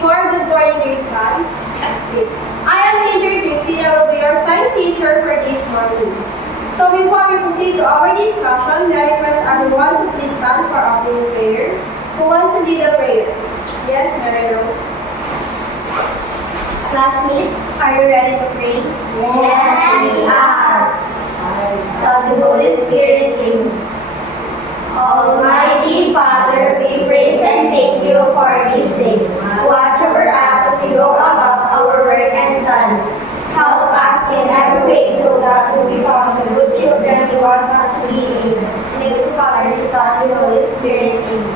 good morning, grade 5. I am Major Trixie. I will be your science teacher for this morning. So before we proceed to our discussion, may I request everyone to please stand for opening prayer. Who wants to lead the prayer? Yes, Mary Rose. Classmates, are you ready to pray? Yes, we are. So the Holy Spirit came. Almighty Father, we praise and thank you for this day. Watch over us as we go about our work and studies. Help us in every way so that we become the good children you want us to be in. Thank you, Father, the Son, and the Holy Spirit. Amen.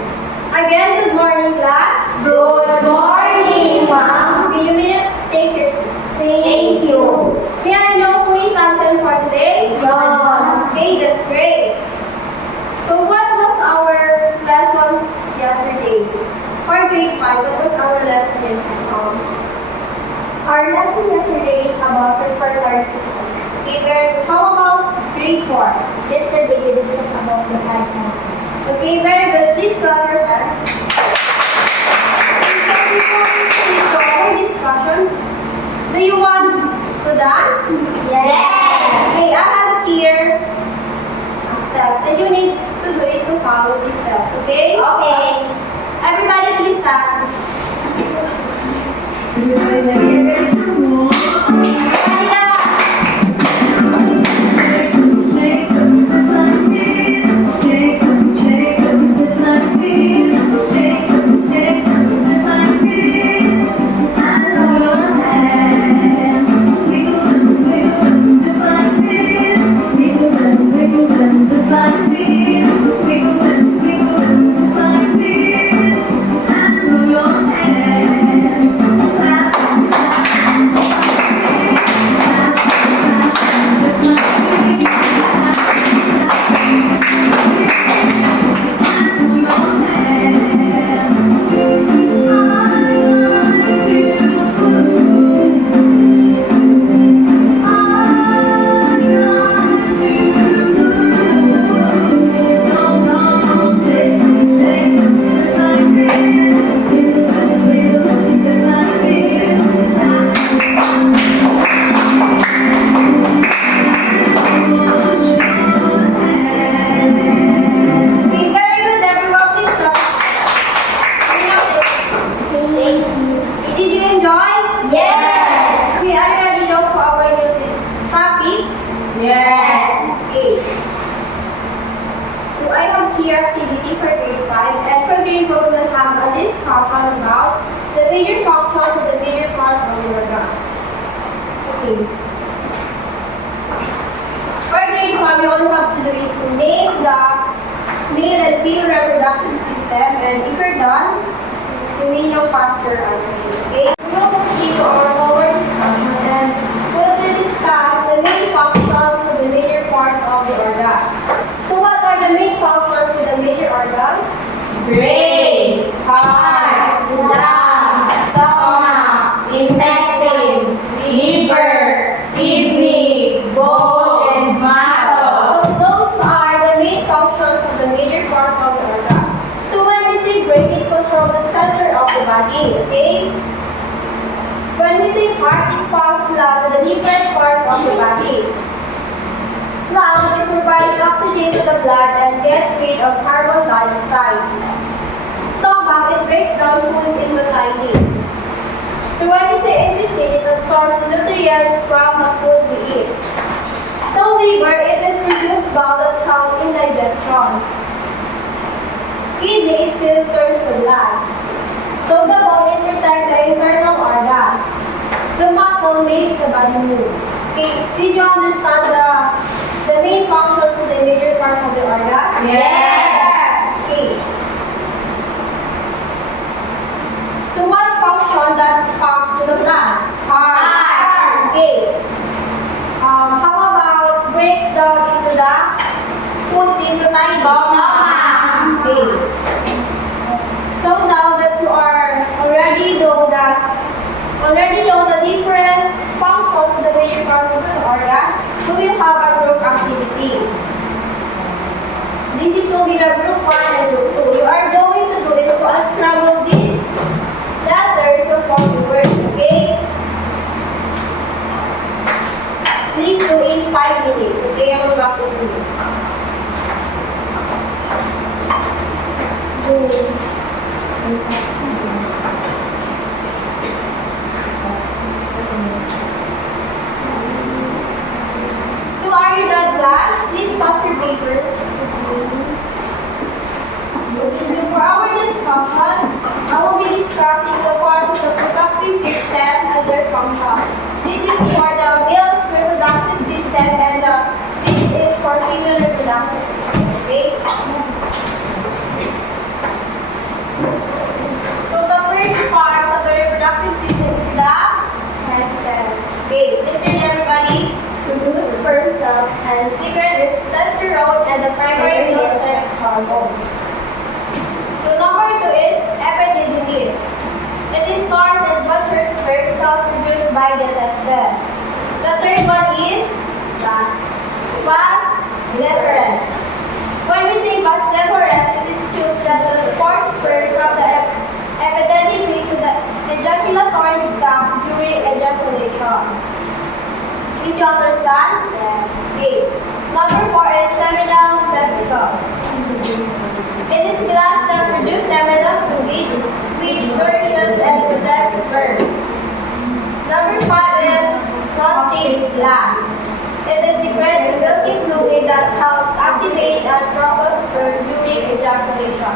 Again, good morning, class. Good morning, Ma'am. May you may take your seats. Thank you. May I know who is absent for today? John. Okay, that's great. So what was our lesson yesterday? For grade 5, what was our lesson yesterday? Our lesson yesterday is about respiratory system. Okay, how about grade 4? Yesterday we discussed about the five senses. Okay, very good. Please clap your hands. So before we finish our discussion, do you want to dance? Yes. Okay, I have here steps, and you need to do is to follow these steps, okay? Okay. Everybody please stand. Okay, very good everyone. Please stop. Did you enjoy? Yes. We are ready now for our new topic. Yes. Okay. So I have here activity for grade 5, and for grade 4 we will have a discussion about the major functions and the major parts of the organ. Okay. For grade 5, we all have to do is to name the male and female reproductive system, and if you're done, you may now pass your answer. Okay? We will proceed to our lower discussion, and we'll discuss the main functions of the major parts of the organs. So what are the main functions of the major organs? Brain, heart, lungs, stomach, intestine, liver, kidney, bone, and So muscles. those are the main functions of the major parts of the organ. So when we say brain, it controls the center of the body, okay? When we say heart, it pumps blood to the different parts of the body. Lung, it provides oxygen to the blood and gets rid of carbon dioxide. Stomach, it breaks down foods into tiny. So when we say intestine, it absorbs the nutrients from the food we eat. So liver, it is reduced bile that helps in digestions. Kidney, it filters the blood. So the bone, it protects the internal organs. The muscle makes the body move. Okay, did you understand the main functions of the major parts of the organ? Yes. Okay. So what function that pumps to the blood? Heart. Okay. How about breaks down into the foods into tiny Stomach. Okay. So now that you are already know the different functions of the major parts of the organ, we will have a group activity. This is will be the group 1 and group 2. You are going to do is to unscramble these letters to So are you done, class? Please pass your paper. Okay, so for our discussion, I will be discussing the parts of the reproductive system and their function. This is for the male reproductive system and this is for female reproductive system. Okay? So the first part of the reproductive system is the okay. Listen everybody. Produce sperm cells and Secret testosterone and the primary male sex hormone. So number 2 is epididymis. It is stores and matures sperm cells produced by the testes. The third one is vas deferens. When we say vas deferens, it is tubes that transport sperm from the epididymis to the ejaculatory duct during ejaculation. Did you understand? Yes. Okay. Number 4 is seminal vesicles. It is glands that produce seminal fluid, which nourishes and protects sperm. Number 5 is prostate gland. It is secretes milky fluid that helps activate and propel sperm during ejaculation.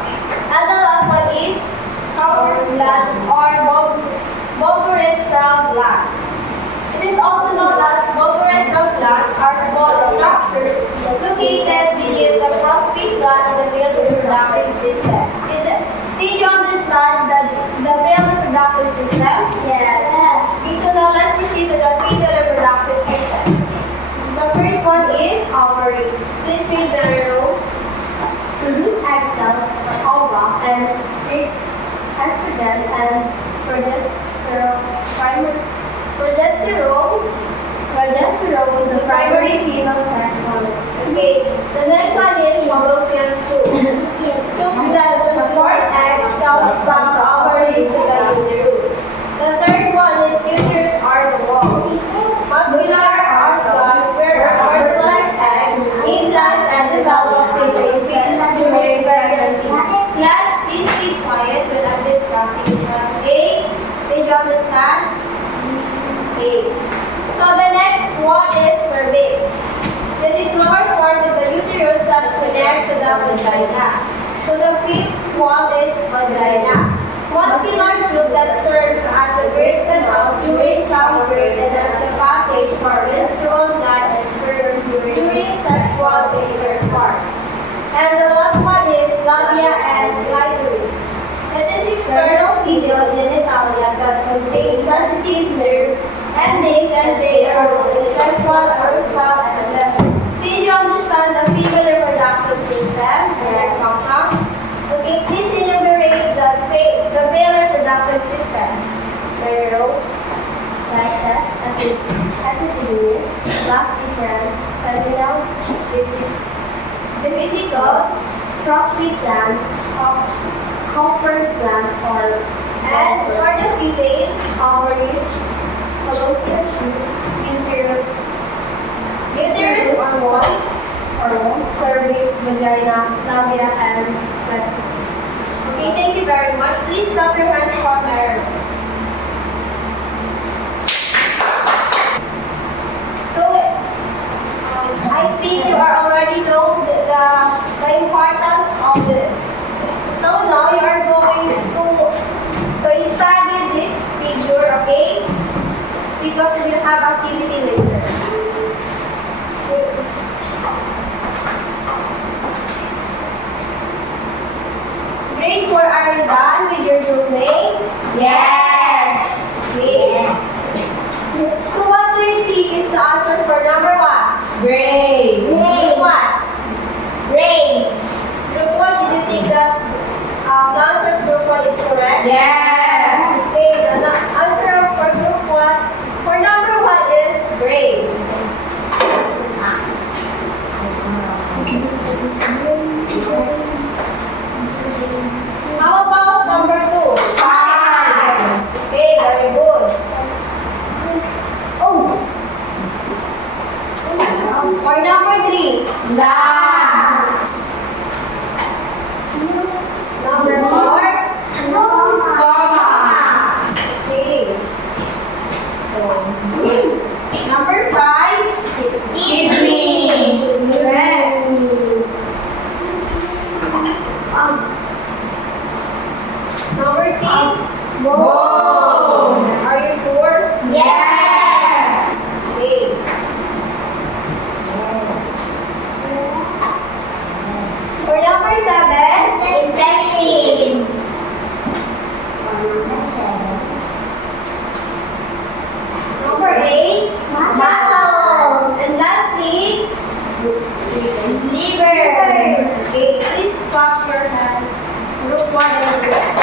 And the last one is Cowper's gland or bulbourethral glands. It is also known as bulbourethral glands are small structures located beneath the prostate gland in the male reproductive system. Did you understand the male reproductive system? Yes. Okay, so now let's proceed to the female reproductive system. The first one is ovaries. Please read the rows. Produce egg cells, ova, and estrogen and progesterone, the primary female sex hormone. Okay, the next one is fallopian tubes. Tubes that transport egg cells from the ovaries to the uterus. The third one is uterus are the wall. Muscular organ where a fertilized egg implants and develops into a fetus during pregnancy. Class, please keep quiet when I'm discussing it. Okay? Did you understand? Okay. So the next one is cervix. It is lower part of the uterus that connects to the vagina. So the fifth one is vagina. Muscular tube that serves as the birth canal during childbirth and as the passage for menstrual blood and sperm during sexual intercourse. And the last one is labia and clitoris. It is external female genitalia that contains sensitive nerve endings and play a role in sexual, arousal, and pleasure. Did you understand the female reproductive system and their function? Okay, please enumerate the male reproductive system. Mary Rose. Epididymis, vas deferens, seminal The vesicles prostate gland, Cowper's gland, and for the female, ovaries, fallopian tubes, uterus or womb, cervix, vagina, labia, and rectum. Okay, thank you very much. Please clap your hands for Mary. So, I think you are already know the importance of this. So now you are going to study this figure, okay? Because we will have activity later. Grade 4, are you done with your groupmates? Yes. Okay. So what do you think is the answer for number 1? Gray. Group 1. Gray. Group 1, did you think that the answer for group 1 is correct? Yes. Okay, the answer for group 1, for number 1 is gray. How about number 2? 5. Okay, very good. Oh. For number 3, Glass. number 4, Number 6. Bone. Are you sure? Yes. Okay. For number 7. Intestine. Number 8. Muscles. And lastly, Liver. okay, please clap your hands. Group 1 and group 2.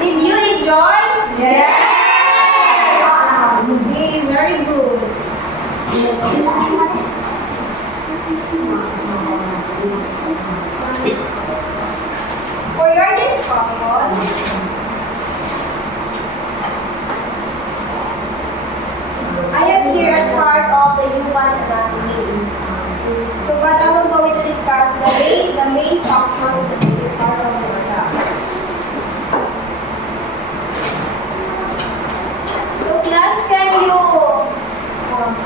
Did you enjoy? Yes. Okay, very good. For your discussion, I am here as part of the human anatomy. So what I will going to discuss the main function of the major part of the organ. So class, can you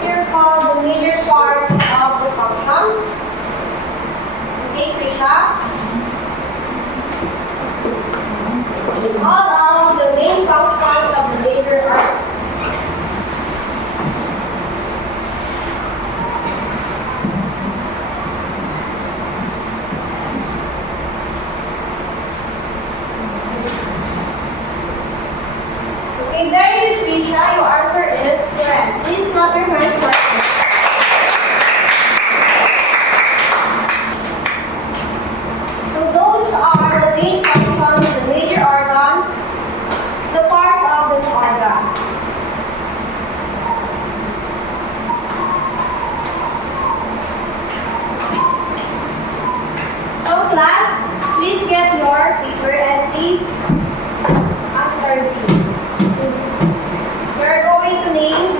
circle the major parts of the functions? Okay, Trisha? All of the main functions of the major organ. Okay, very good, Trisha. Your answer is correct. Please clap your hands for it. So those are the main functions of the major organs, the parts of the organ. So class, please get your paper and please answer these. We're going to name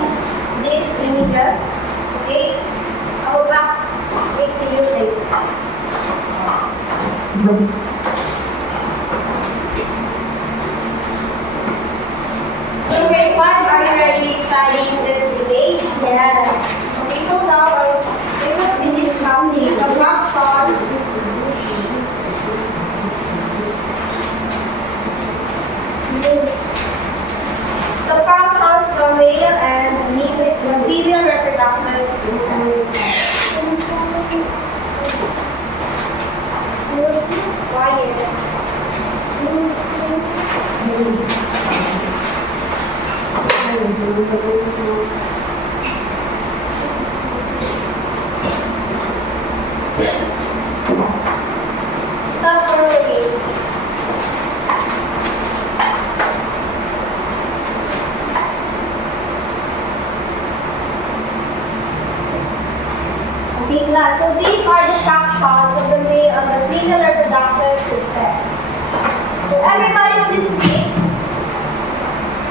these images, okay? I will back it to you later. So grade 1, are you ready studying this image? Yes. Okay, so now we will be discussing the functions of male and female reproductive system. Quiet. Stop early. Okay, class. So these are the functions of the male and the female reproductive system. So everybody please read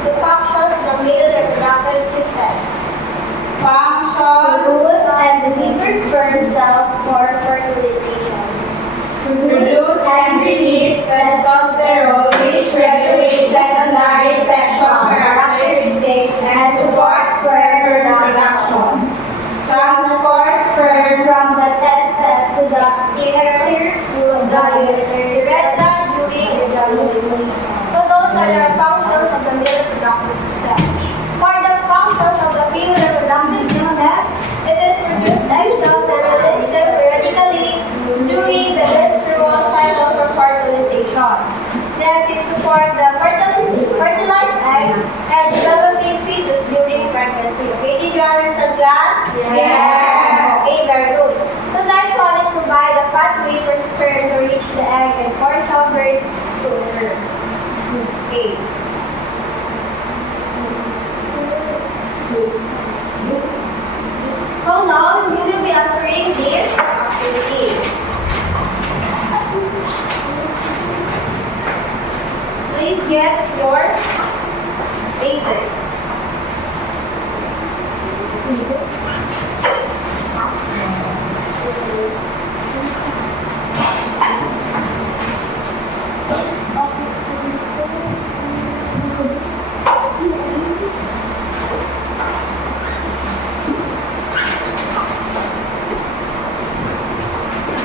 the functions of the male reproductive system. Produce and deliver sperm cells for fertilization. Produce and release testosterone, which regulates secondary sexual characteristics and supports sperm production. Transport sperm from the testes to the inner through the urethra during ejaculation. So those are the functions of the male reproductive system. For the functions of the female reproductive system, it is produce egg cells and release them periodically during the menstrual cycle for fertilization. Then it supports the fertilized egg and developing fetus during pregnancy. Okay, did you understand, class? Yeah. Okay, very good. So next one is provide a pathway for sperm to reach the egg and for childbirth to occur. Okay. So now you will be answering this activity. Please get your papers.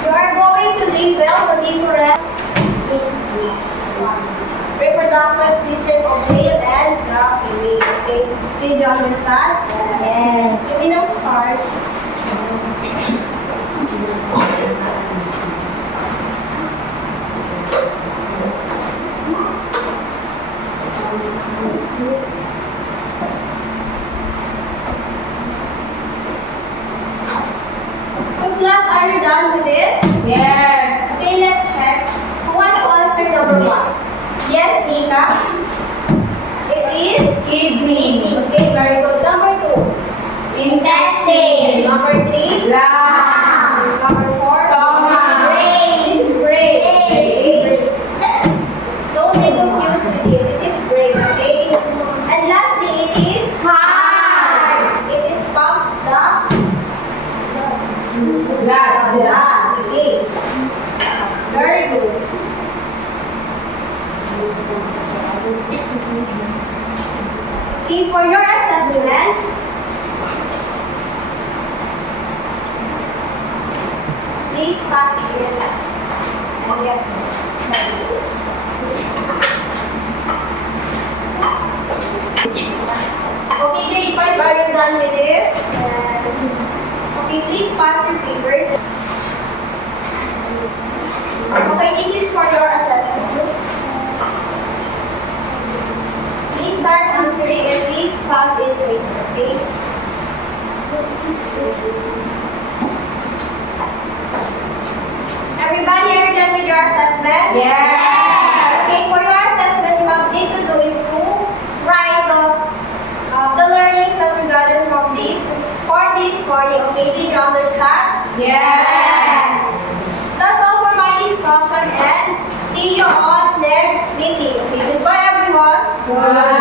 You are going to label the Did you understand? Yes. We now start. So class, are you done with this? Yes. Okay, let's check. Who wants to answer number 1? Yes, Nika? It is? Kidney. Okay, very good. Number 2? Intestine. Number 3? Lungs. Number 4? Stomach. Brain. This is brain. Brain. Don't get confused with this. It is brain, okay? And lastly, it is? Heart. It is pumps the Blood. blood. Okay. Very good. Okay, for your assessment, please pass it and get Okay, grade 5, are you done with this? Okay, please pass your papers. Okay, this is for your assessment. Please start answering and please pass it later, okay? Everybody, are you done with your assessment? Yes. Okay, for your assessment, what you need to do is to write the learnings that we gathered from this for this morning. Okay, did you understand? Yes. That's all for my discussion and see you on next meeting. Okay, goodbye everyone. Good.